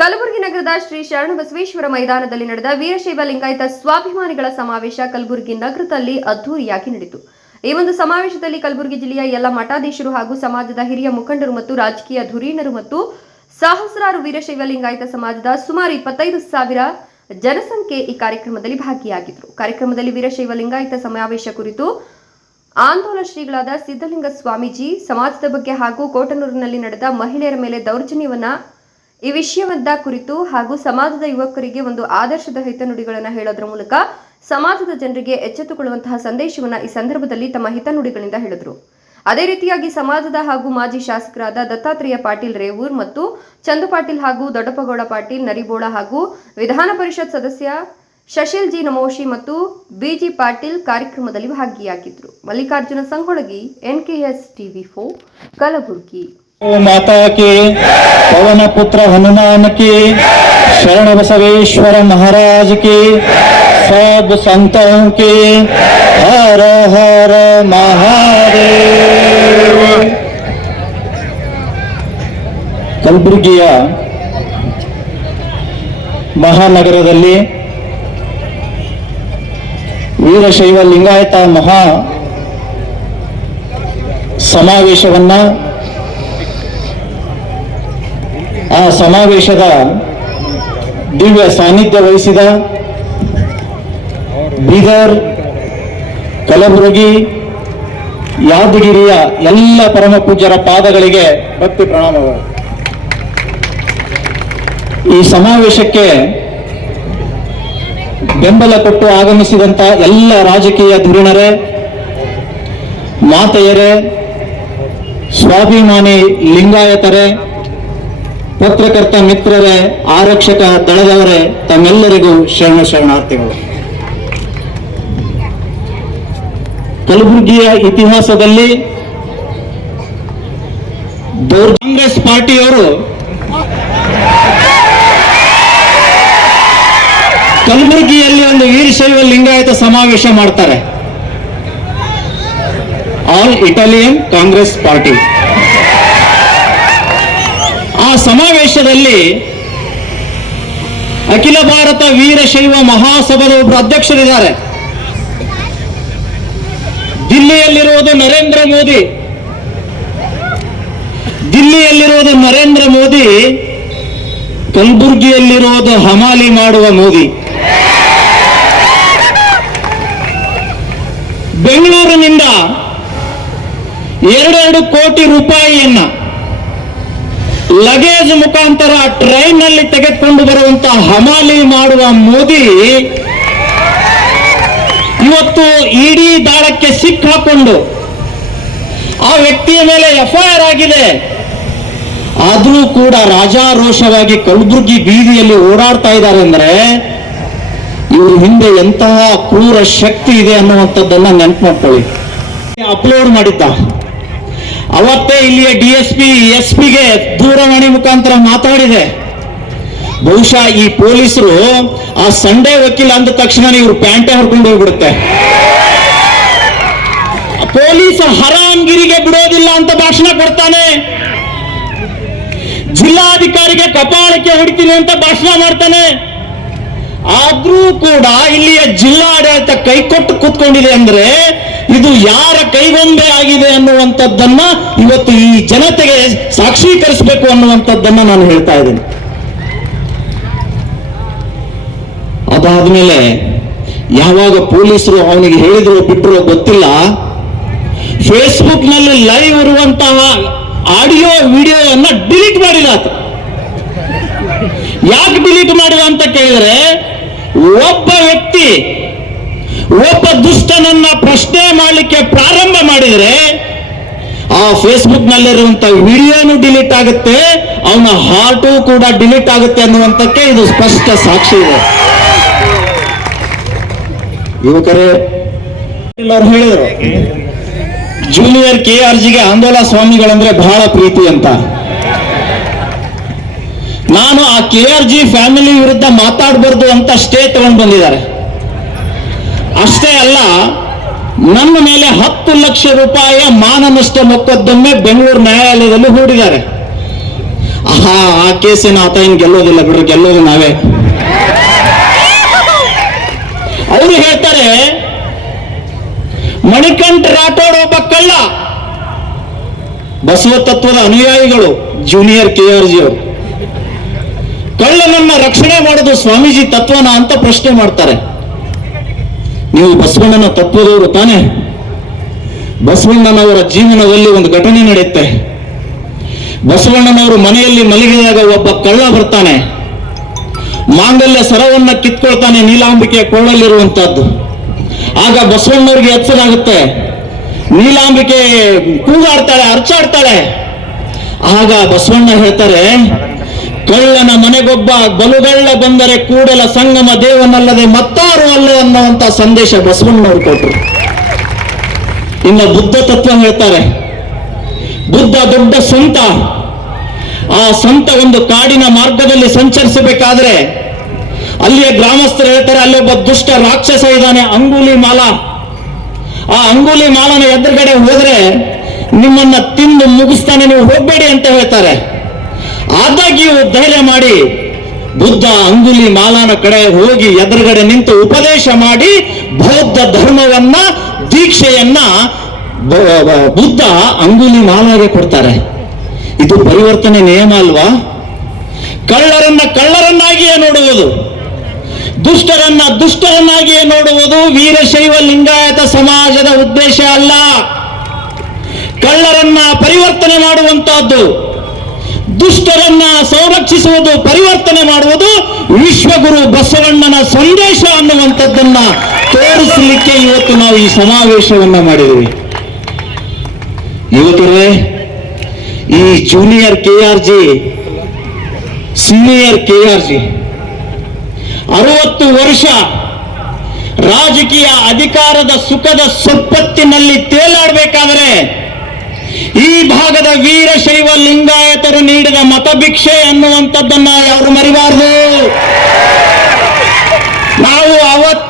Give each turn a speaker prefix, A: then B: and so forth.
A: ಕಲಬುರಗಿ ನಗರದ ಶ್ರೀ ಶರಣಬಸವೇಶ್ವರ ಮೈದಾನದಲ್ಲಿ ನಡೆದ ವೀರಶೈವ ಲಿಂಗಾಯತ ಸ್ವಾಭಿಮಾನಿಗಳ ಸಮಾವೇಶ ಕಲಬುರಗಿ ನಗರದಲ್ಲಿ ಅದ್ದೂರಿಯಾಗಿ ನಡೆಯಿತು. ಈ ಒಂದು ಸಮಾವೇಶದಲ್ಲಿ ಕಲಬುರಗಿ ಜಿಲ್ಲೆಯ ಎಲ್ಲ ಮಠಾಧೀಶರು ಹಾಗೂ ಸಮಾಜದ ಹಿರಿಯ ಮುಖಂಡರು ಮತ್ತು ರಾಜಕೀಯ ಧುರೀಣರು ಮತ್ತು ಸಹಸ್ರಾರು ವೀರಶೈವ ಲಿಂಗಾಯತ ಸಮಾಜದ ಸುಮಾರು ಇಪ್ಪತ್ತೈದು ಸಾವಿರ ಜನಸಂಖ್ಯೆ ಈ ಕಾರ್ಯಕ್ರಮದಲ್ಲಿ ಭಾಗಿಯಾಗಿದ್ದರು. ಕಾರ್ಯಕ್ರಮದಲ್ಲಿ ವೀರಶೈವ ಲಿಂಗಾಯತ ಸಮಾವೇಶ ಕುರಿತು ಆಂದೋಲನ ಶ್ರೀಗಳಾದ ಸಿದ್ದಲಿಂಗ ಸ್ವಾಮೀಜಿ, ಸಮಾಜದ ಬಗ್ಗೆ ಹಾಗೂ ಕೋಟನೂರಿನಲ್ಲಿ ನಡೆದ ಮಹಿಳೆಯರ ಮೇಲೆ ದೌರ್ಜನ್ಯವನ್ನ ಈ ವಿಷಯವದ್ದ ಕುರಿತು ಹಾಗೂ ಸಮಾಜದ ಯುವಕರಿಗೆ ಒಂದು ಆದರ್ಶದ ಹಿತನುಡಿಗಳನ್ನು ಹೇಳೋದ್ರ ಮೂಲಕ ಸಮಾಜದ ಜನರಿಗೆ ಎಚ್ಚೆತ್ತುಕೊಳ್ಳುವಂತಹ ಸಂದೇಶವನ್ನ ಈ ಸಂದರ್ಭದಲ್ಲಿ ತಮ್ಮ ಹಿತನುಡಿಗಳಿಂದ ಹೇಳಿದರು. ಅದೇ ರೀತಿಯಾಗಿ ಸಮಾಜದ ಹಾಗೂ ಮಾಜಿ ಶಾಸಕರಾದ ದತ್ತಾತ್ರೇಯ ಪಾಟೀಲ್ ರೇವೂರ್ ಮತ್ತು ಚಂದು ಪಾಟೀಲ್ ಹಾಗೂ ದೊಡ್ಡಪ್ಪಗೌಡ ಪಾಟೀಲ್, ನರಿಬೋಳ ಹಾಗೂ ವಿಧಾನ ಪರಿಷತ್ ಸದಸ್ಯ ಶಶಿಲ್ ಜಿ ನಮೋಶಿ ಮತ್ತು ಬಿಜಿ ಪಾಟೀಲ್ ಕಾರ್ಯಕ್ರಮದಲ್ಲಿ ಭಾಗಿಯಾಗಿದ್ದರು ಮಲ್ಲಿಕಾರ್ಜುನ ಸಂಗೊಳಗಿ ಎನ್ಕೆಎಸ್ ಟಿವಿ ಫೋ ಕಲಬುರಗಿ.
B: ಮಾತಾಕಿ, ಪವನ ಪುತ್ರ ಹನುಮಾನಕೆ ಶರಣ ಬಸವೇಶ್ವರ ಮಹಾರಾಜಕಿ, ಸಾಧು ಸಂತಂಕಿ ಹರ ಹರ ಮಹಾದೇವ. ಕಲಬುರಗಿಯ ಮಹಾನಗರದಲ್ಲಿ ವೀರಶೈವ ಲಿಂಗಾಯತ ಮಹಾ ಸಮಾವೇಶವನ್ನು ಆ ಸಮಾವೇಶದ ದಿವ್ಯ ಸಾನ್ನಿಧ್ಯ ವಹಿಸಿದ ಬೀದರ್, ಕಲಬುರಗಿ, ಯಾದಗಿರಿಯ ಎಲ್ಲ ಪರಮ ಪೂಜ್ಯರ ಪಾದಗಳಿಗೆ ಭಕ್ತಿ ಪ್ರಣಾಮಗಳು ಈ ಸಮಾವೇಶಕ್ಕೆ ಬೆಂಬಲ ಕೊಟ್ಟು ಆಗಮಿಸಿದಂತ ಎಲ್ಲ ರಾಜಕೀಯ ಧುರೀಣರೇ, ಮಾತೆಯರೇ, ಸ್ವಾಭಿಮಾನಿ ಲಿಂಗಾಯತರೇ ಪತ್ರಕರ್ತ ಮಿತ್ರರೇ, ಆರಕ್ಷಕ ದಳದವರೇ, ತಮ್ಮೆಲ್ಲರಿಗೂ ಶರಣ ಶರಣಾರ್ಥಿಗಳು. ಕಲಬುರಗಿಯ ಇತಿಹಾಸದಲ್ಲಿ ಕಾಂಗ್ರೆಸ್ ಪಾರ್ಟಿಯವರು ಕಲಬುರಗಿಯಲ್ಲಿ ಒಂದು ವೀರಶೈವ ಲಿಂಗಾಯತ ಸಮಾವೇಶ ಮಾಡ್ತಾರೆ. ಆಲ್ ಇಟಾಲಿಯನ್ ಕಾಂಗ್ರೆಸ್ ಪಾರ್ಟಿ ಆ ಸಮಾವೇಶದಲ್ಲಿ ಅಖಿಲ ಭಾರತ ವೀರಶೈವ ಮಹಾಸಭಾದ ಒಬ್ಬರು ಅಧ್ಯಕ್ಷರಿದ್ದಾರೆ. ದಿಲ್ಲಿಯಲ್ಲಿರುವುದು ನರೇಂದ್ರ ಮೋದಿ. ದಿಲ್ಲಿಯಲ್ಲಿರುವುದು ನರೇಂದ್ರ ಮೋದಿ. ಕಲಬುರ್ಗಿಯಲ್ಲಿರುವುದು ಹಮಾಲಿ ಮಾಡುವ ಮೋದಿ. ಬೆಂಗಳೂರಿನಿಂದ ಎರಡೆರಡು ಕೋಟಿ ರೂಪಾಯಿಯನ್ನ ಲಗೇಜ್ ಮುಖಾಂತರ ಟ್ರೈನ್ನಲ್ಲಿ ತೆಗೆದುಕೊಂಡು ಬರುವಂತ ಹಮಾಲಿ ಮಾಡುವ ಮೋದಿ, ಇವತ್ತು ಇಡೀ ದಾಳಕ್ಕೆ ಸಿಕ್ಕಾಕೊಂಡು ಆ ವ್ಯಕ್ತಿಯ ಮೇಲೆ ಎಫ್ಐಆರ್ ಆಗಿದೆ. ಆದರೂ ಕೂಡ ರಾಜಾರೋಷವಾಗಿ ಕಲಬುರ್ಗಿ ಬೀದಿಯಲ್ಲಿ ಓಡಾಡ್ತಾ ಇದ್ದಾರೆ ಅಂದ್ರೆ ಇವರು ಹಿಂದೆ ಎಂತಹ ಕ್ರೂರ ಶಕ್ತಿ ಇದೆ ಅನ್ನುವಂಥದ್ದನ್ನ ನೆನಪು ಮಾಡ್ಕೊಳ್ಳಿ. ಅಪ್ಲೋಡ್ ಮಾಡಿದ್ದ. ಅವತ್ತೇ ಇಲ್ಲಿಯ ಡಿ ಎಸ್ ಪಿ, ಎಸ್ ಪಿಗೆ ದೂರವಾಣಿ ಮುಖಾಂತರ ಮಾತಾಡಿದೆ. ಬಹುಶಃ ಈ ಪೊಲೀಸರು ಆ ಸಂಡೇ ವಕೀಲ ಅಂದ ತಕ್ಷಣ ಇವ್ರು ಪ್ಯಾಂಟೆ ಹರ್ಕೊಂಡು ಹೋಗ್ಬಿಡುತ್ತೆ. ಪೊಲೀಸ್ ಹರಾಮ್ಗಿರಿಗೆ ಬಿಡೋದಿಲ್ಲ ಅಂತ ಭಾಷಣ ಕೊಡ್ತಾನೆ. ಜಿಲ್ಲಾಧಿಕಾರಿಗೆ ಕಪಾಳಕ್ಕೆ ಹೊಡಿತೀನಿ ಅಂತ ಭಾಷಣ ಮಾಡ್ತಾನೆ. ಆದ್ರೂ ಕೂಡ ಇಲ್ಲಿಯ ಜಿಲ್ಲಾಡಳಿತ ಕೈಕೊಟ್ಟು ಕೂತ್ಕೊಂಡಿದೆ ಅಂದ್ರೆ ಇದು ಯಾರ ಕೈಗೊಂಬೆ ಆಗಿದೆ ಅನ್ನುವಂಥದ್ದನ್ನ ಇವತ್ತು ಈ ಜನತೆಗೆ ಸಾಕ್ಷೀಕರಿಸಬೇಕು ಅನ್ನುವಂಥದ್ದನ್ನ ನಾನು ಹೇಳ್ತಾ ಇದ್ದೀನಿ. ಅದಾದ್ಮೇಲೆ ಯಾವಾಗ ಪೊಲೀಸರು ಅವನಿಗೆ ಹೇಳಿದ್ರು ಬಿಟ್ಟರು ಗೊತ್ತಿಲ್ಲ. ಫೇಸ್ಬುಕ್ನಲ್ಲಿ ಲೈವ್ ಇರುವಂತಹ ಆಡಿಯೋ ವಿಡಿಯೋವನ್ನ ಡಿಲೀಟ್ ಮಾಡಿಲ್ಲ ಆತ. ಯಾಕೆ ಡಿಲೀಟ್ ಮಾಡಿದ ಅಂತ ಕೇಳಿದ್ರೆ, ಒಬ್ಬ ವ್ಯಕ್ತಿ ಒಬ್ಬ ದುಷ್ಟನನ್ನ ಪ್ರಶ್ನೆ ಮಾಡಲಿಕ್ಕೆ ಪ್ರಾರಂಭ ಮಾಡಿದರೆ ಆ ಫೇಸ್ಬುಕ್ ನಲ್ಲಿರುವಂತ ವಿಡಿಯೋನು ಡಿಲೀಟ್ ಆಗುತ್ತೆ, ಅವನ ಹಾರ್ಟು ಕೂಡ ಡಿಲೀಟ್ ಆಗುತ್ತೆ ಅನ್ನುವಂತಕ್ಕೆ ಇದು ಸ್ಪಷ್ಟ ಸಾಕ್ಷಿ ಇದೆ. ಯುವಕರೇ ಹೇಳಿದ್ರು, ಜೂನಿಯರ್ ಕೆ ಆರ್ ಜಿಗೆ ಆಂದೋಲ ಸ್ವಾಮಿಗಳಂದ್ರೆ ಬಹಳ ಪ್ರೀತಿ ಅಂತ. ನಾನು ಆ ಕೆ ಆರ್ ಜಿ ಫ್ಯಾಮಿಲಿ ವಿರುದ್ಧ ಮಾತಾಡಬಾರ್ದು ಅಂತ ಸ್ಟೇ ತಗೊಂಡು ಬಂದಿದ್ದಾರೆ. ಅಷ್ಟೇ ಅಲ್ಲ, ನನ್ನ ಮೇಲೆ ಹತ್ತು ಲಕ್ಷ ರೂಪಾಯಿಯ ಮಾನನಷ್ಟ ಮೊಕದ್ದಮೆ ಬೆಂಗಳೂರು ನ್ಯಾಯಾಲಯದಲ್ಲಿ ಹೂಡಿದ್ದಾರೆ. ಆಹಾ, ಆ ಕೇಸಿನ ಆತ ಏನ್ ಗೆಲ್ಲೋದಿಲ್ಲ ಬಿಡ್ರಿ, ಗೆಲ್ಲೋದು ನಾವೇ. ಅವರು ಹೇಳ್ತಾರೆ, ಮಣಿಕಂಠ ರಾಠೋಡ್ ಒಬ್ಬ ಕಳ್ಳ. ಬಸವ ತತ್ವದ ಅನುಯಾಯಿಗಳು ಜೂನಿಯರ್ ಕೆ ಆರ್ ಜಿ ಅವರು. ಕಳ್ಳನನ್ನ ರಕ್ಷಣೆ ಮಾಡೋದು ಸ್ವಾಮೀಜಿ ತತ್ವನ ಅಂತ ಪ್ರಶ್ನೆ ಮಾಡ್ತಾರೆ. ನೀವು ಬಸವಣ್ಣನ ತತ್ವದವರು ತಾನೆ? ಬಸವಣ್ಣನವರ ಜೀವನದಲ್ಲಿ ಒಂದು ಘಟನೆ ನಡೆಯುತ್ತೆ. ಬಸವಣ್ಣನವರು ಮನೆಯಲ್ಲಿ ಮಲಗಿದಾಗ ಒಬ್ಬ ಕಳ್ಳ ಬರ್ತಾನೆ. ಮಾಂಗಲ್ಯ ಸರವನ್ನ ಕಿತ್ಕೊಳ್ತಾನೆ ನೀಲಾಂಬಿಕೆಯ ಕೊಳ್ಳಲ್ಲಿರುವಂತಹದ್ದು ಆಗ ಬಸವಣ್ಣವ್ರಿಗೆ ಎಚ್ಚರಾಗುತ್ತೆ. ನೀಲಾಂಬಿಕೆ ಕೂಗಾಡ್ತಾಳೆ, ಅರ್ಚಾಡ್ತಾಳೆ. ಆಗ ಬಸವಣ್ಣ ಹೇಳ್ತಾರೆ ಕಳ್ಳನ ಮನೆಗೊಬ್ಬ ಬಲುಗಳ್ಳ ಬಂದರೆ ಕೂಡಲ ಸಂಗಮ ದೇವನಲ್ಲದೆ ಮತ್ತಾರು ಅಲ್ಲ ಅನ್ನುವಂತ ಸಂದೇಶ ಬಸವಣ್ಣವರು ಕೊಟ್ಟರು. ಇನ್ನು ಬುದ್ಧ ತತ್ವ ಹೇಳ್ತಾರೆ. ಬುದ್ಧ ದೊಡ್ಡ ಸಂತ. ಆ ಸಂತ ಒಂದು ಕಾಡಿನ ಮಾರ್ಗದಲ್ಲಿ ಸಂಚರಿಸಬೇಕಾದ್ರೆ ಅಲ್ಲಿಯ ಗ್ರಾಮಸ್ಥರು ಹೇಳ್ತಾರೆ, ಅಲ್ಲಿ ಒಬ್ಬ ದುಷ್ಟ ರಾಕ್ಷಸ ಇದ್ದಾನೆ, ಅಂಗುಲಿ ಮಾಲ. ಆ ಅಂಗುಲಿ ಮಾಲನ ಎದುರುಗಡೆ ಹೋದ್ರೆ ನಿಮ್ಮನ್ನ ತಿಂದು ಮುಗಿಸ್ತಾನೆ, ನೀವು ಹೋಗ್ಬೇಡಿ ಅಂತ ಹೇಳ್ತಾರೆ. ಆದಾಗ್ಯೂ ಧೈರ್ಯ ಮಾಡಿ ಬುದ್ಧ ಅಂಗುಲಿ ಮಾಲಾನ ಕಡೆ ಹೋಗಿ ಎದುರುಗಡೆ ನಿಂತು ಉಪದೇಶ ಮಾಡಿ ಬೌದ್ಧ ಧರ್ಮವನ್ನ, ದೀಕ್ಷೆಯನ್ನ ಬುದ್ಧ ಅಂಗುಲಿ ಮಾಲಾಗೆ ಕೊಡ್ತಾರೆ. ಇದು ಪರಿವರ್ತನೆ ನಿಯಮ ಅಲ್ವಾ? ಕಳ್ಳರನ್ನ ಕಳ್ಳರನ್ನಾಗಿಯೇ ನೋಡುವುದು, ದುಷ್ಟರನ್ನ ದುಷ್ಟರನ್ನಾಗಿಯೇ ನೋಡುವುದು ವೀರಶೈವ ಲಿಂಗಾಯತ ಸಮಾಜದ ಉದ್ದೇಶ ಅಲ್ಲ. ಕಳ್ಳರನ್ನ ಪರಿವರ್ತನೆ ಮಾಡುವಂತಹದ್ದು ದುಷ್ಟರನ್ನ ಸಂರಕ್ಷಿಸುವುದು, ಪರಿವರ್ತನೆ ಮಾಡುವುದು ವಿಶ್ವಗುರು ಬಸವಣ್ಣನ ಸಂದೇಶ ಅನ್ನುವಂಥದ್ದನ್ನ ತೋರಿಸಲಿಕ್ಕೆ ಇವತ್ತು ನಾವು ಈ ಸಮಾವೇಶವನ್ನ ಮಾಡಿದ್ವಿ ಯುವಕರೇ, ಈ junior K R G senior K R G ಅರವತ್ತು ವರ್ಷ ರಾಜಕೀಯ ಅಧಿಕಾರದ ಸುಖದ ಸೊಪ್ಪತ್ತಿನಲ್ಲಿ ತೇಲಾಡಬೇಕಾದರೆ ಈ ಭಾಗದ ವೀರಶೈವ ಲಿಂಗಾಯತರು ನೀಡಿದ ಮತಭಿಕ್ಷೆ ಅನ್ನುವಂಥದ್ದನ್ನ ಯಾರು ಮರಿಬಾರದು? ನಾವು ಅವತ್ತು